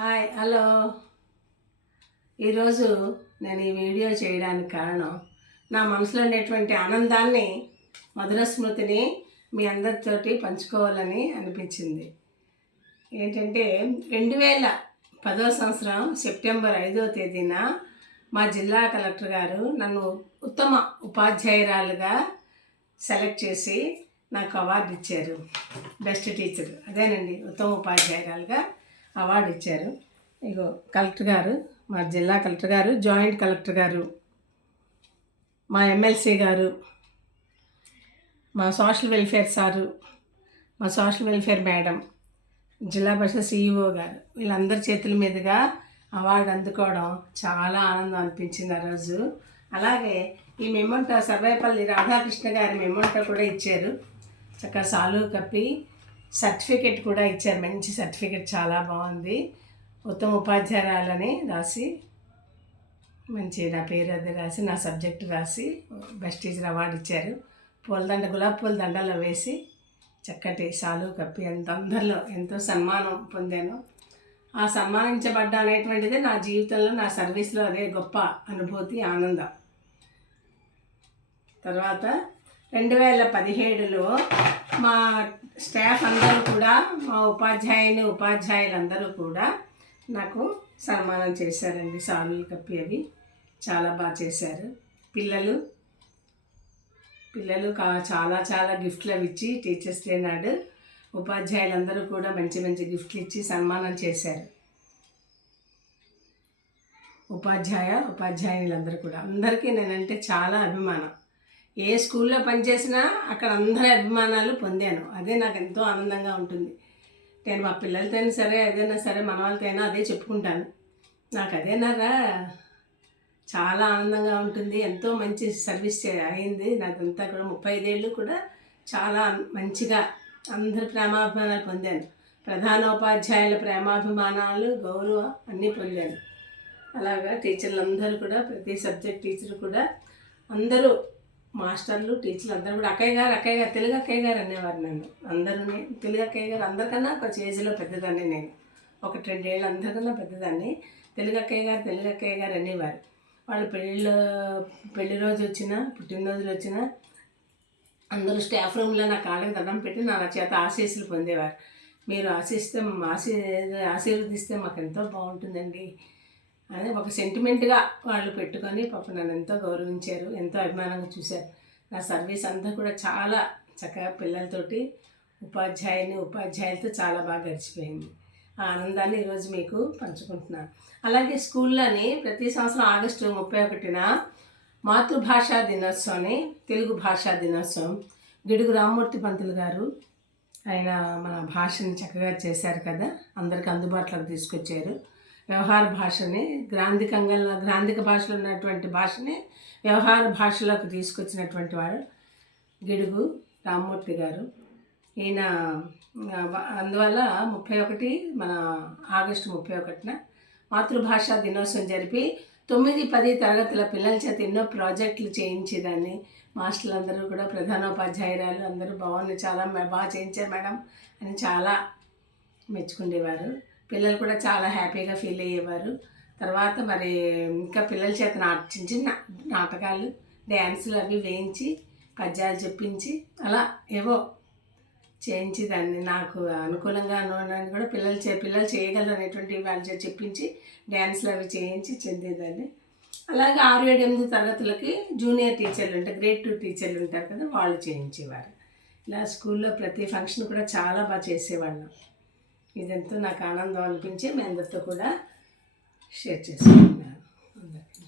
Hi hello. ఈరోజు నేను ఈ వీడియో చేయడానికి కారణం నా మనసులో ఉండేటువంటి ఆనందాన్ని, మధుర స్మృతిని మీ అందరితోటి పంచుకోవాలని అనిపించింది. ఏంటంటే 2010వ సంవత్సరం సెప్టెంబర్ 5వ తేదీన మా జిల్లా కలెక్టర్ గారు నన్ను ఉత్తమ ఉపాధ్యాయురాలుగా సెలెక్ట్ చేసి నాకు అవార్డు ఇచ్చారు. బెస్ట్ టీచర్ అదేనండి, ఉత్తమ ఉపాధ్యాయురాలుగా అవార్డు ఇచ్చారు. ఇగో కలెక్టర్ గారు, మా జిల్లా కలెక్టర్ గారు, జాయింట్ కలెక్టర్ గారు, మా ఎమ్మెల్సీ గారు, మా సోషల్ వెల్ఫేర్ సారు, మా సోషల్ వెల్ఫేర్ మేడం, జిల్లా పరిషత్ సిఇఓ గారు, వీళ్ళందరి చేతుల మీదుగా అవార్డు అందుకోవడం చాలా ఆనందం అనిపించింది ఆ రోజు. అలాగే ఈ మెమోంటో సర్వేపల్లి రాధాకృష్ణ గారి మెమోంటో కూడా ఇచ్చారు. చక్కగా సాలు కప్పి సర్టిఫికెట్ కూడా ఇచ్చారు. మంచి సర్టిఫికెట్, చాలా బాగుంది. ఉత్తమ ఉపాధ్యాయురాలని రాసి మంచి నా పేరు అది రాసి నా సబ్జెక్టు రాసి బెస్ట్ టీచర్ అవార్డు ఇచ్చారు. పూలదండ, గులాబీ పూల దండలో వేసి చక్కటి సాలు కప్పి అందరిలో ఎంతో సన్మానం పొందాను. ఆ సన్మానించబడ్డ అనేటువంటిది నా జీవితంలో, నా సర్వీస్లో అదే గొప్ప అనుభూతి, ఆనందం. తర్వాత 2017లో మా స్టాఫ్ అందరూ కూడా, మా ఉపాధ్యాయులందరూ కూడా నాకు సన్మానం చేశారండి. సాలులు కప్పి అవి చాలా బాగా చేశారు. పిల్లలు చాలా చాలా గిఫ్ట్లు అవి ఇచ్చి, టీచర్స్ డే నాడు ఉపాధ్యాయులందరూ కూడా మంచి మంచి గిఫ్ట్లు ఇచ్చి సన్మానం చేశారు. ఉపాధ్యాయులందరూ కూడా, అందరికీ నేనంటే చాలా అభిమానం. ఏ స్కూల్లో పనిచేసినా అక్కడ అందరి అభిమానాలు పొందాను. అదే నాకు ఎంతో ఆనందంగా ఉంటుంది. నేను మా పిల్లలతో సరే, ఏదైనా సరే, మన వాళ్ళతో అదే చెప్పుకుంటాను. నాకు అదేనారా చాలా ఆనందంగా ఉంటుంది. ఎంతో మంచి సర్వీస్ అయింది నాకంతా కూడా. 35 ఏళ్ళు కూడా చాలా మంచిగా అందరి ప్రేమాభిమానాలు పొందాను. ప్రధానోపాధ్యాయుల ప్రేమాభిమానాలు, గౌరవం అన్నీ పొందాను. అలాగా టీచర్లు అందరూ కూడా, ప్రతి సబ్జెక్ట్ టీచర్ కూడా, అందరూ మాస్టర్లు, టీచర్లు అందరూ కూడా అక్కయ్య గారు, తెలుగు అక్కయ్య గారు అనేవారు నన్ను. అందరూ తెలుగు అక్కయ్య గారు, అందరికన్నా ఒక ఏజ్లో పెద్దదాన్ని నేను. 1-2 ఏళ్ళు అందరికన్నా పెద్దదాన్ని. తెలుగు అక్కయ్య గారు అనేవారు. వాళ్ళు పెళ్లి రోజు వచ్చినా, పుట్టినరోజులు వచ్చినా అందరూ స్టాఫ్ రూమ్లో నా కాళ్ళకి దండం పెట్టి నా చేత ఆశీస్సులు పొందేవారు. మీరు ఆశీర్వదిస్తే మాకు ఎంతో బాగుంటుందండి అని ఒక సెంటిమెంట్గా వాళ్ళు పెట్టుకొని పాపం నన్ను ఎంతో గౌరవించారు, ఎంతో అభిమానంగా చూశారు. నా సర్వీస్ అంతా కూడా చాలా చక్కగా పిల్లలతోటి, ఉపాధ్యాయులతో చాలా బాగా గడిచిపోయింది. ఆ ఆనందాన్ని ఈరోజు మీకు పంచుకుంటున్నాను. అలాగే స్కూల్లోని ప్రతి సంవత్సరం ఆగస్టు 31న మాతృభాషా దినోత్సవాన్ని, తెలుగు భాషా దినోత్సవం గిడుగు రామ్మూర్తి పంతులు గారు, ఆయన మన భాషని చక్కగా చేశారు కదా, అందరికీ అందుబాటులోకి తీసుకొచ్చారు. వ్యవహార భాషని గ్రాంధిక భాషలో ఉన్నటువంటి భాషని వ్యవహార భాషలోకి తీసుకొచ్చినటువంటి వాడు గిడుగు రామ్మూర్తి గారు. ఈయన అందువల్ల మన ఆగస్టు 31న మాతృభాషా దినోత్సవం జరిపి 9-10 తరగతుల పిల్లల చేత ఎన్నో ప్రాజెక్టులు చేయించేదాన్ని. మాస్టర్లు అందరూ కూడా, ప్రధానోపాధ్యాయురాలు అందరూ బాగుంది, చాలా బాగా చేయించారు మేడం అని చాలా మెచ్చుకునేవారు. పిల్లలు కూడా చాలా హ్యాపీగా ఫీల్ అయ్యేవారు. తర్వాత మరి ఇంకా పిల్లల చేత చిన్న నాటకాలు, డ్యాన్సులు అవి వేయించి, పద్యాలు చెప్పించి, అలా ఏవో చేయించి దాన్ని నాకు అనుకూలంగా ఉండడానికి కూడా పిల్లలు చేయగలరు అనేటువంటి వాళ్ళు చెప్పించి డ్యాన్సులు అవి చేయించి చెందేదాన్ని. అలాగే 6-7-8 తరగతులకి జూనియర్ టీచర్లు అంటే గ్రేడ్ 2 టీచర్లు ఉంటారు కదా, వాళ్ళు చేయించేవారు. ఇలా స్కూల్లో ప్రతి ఫంక్షన్ కూడా చాలా బాగా చేసేవాళ్ళం. ఇదంతా నాకు ఆనందం అనిపించి మీ అందరితో కూడా షేర్ చేసుకుంటున్నాను. అందరికీ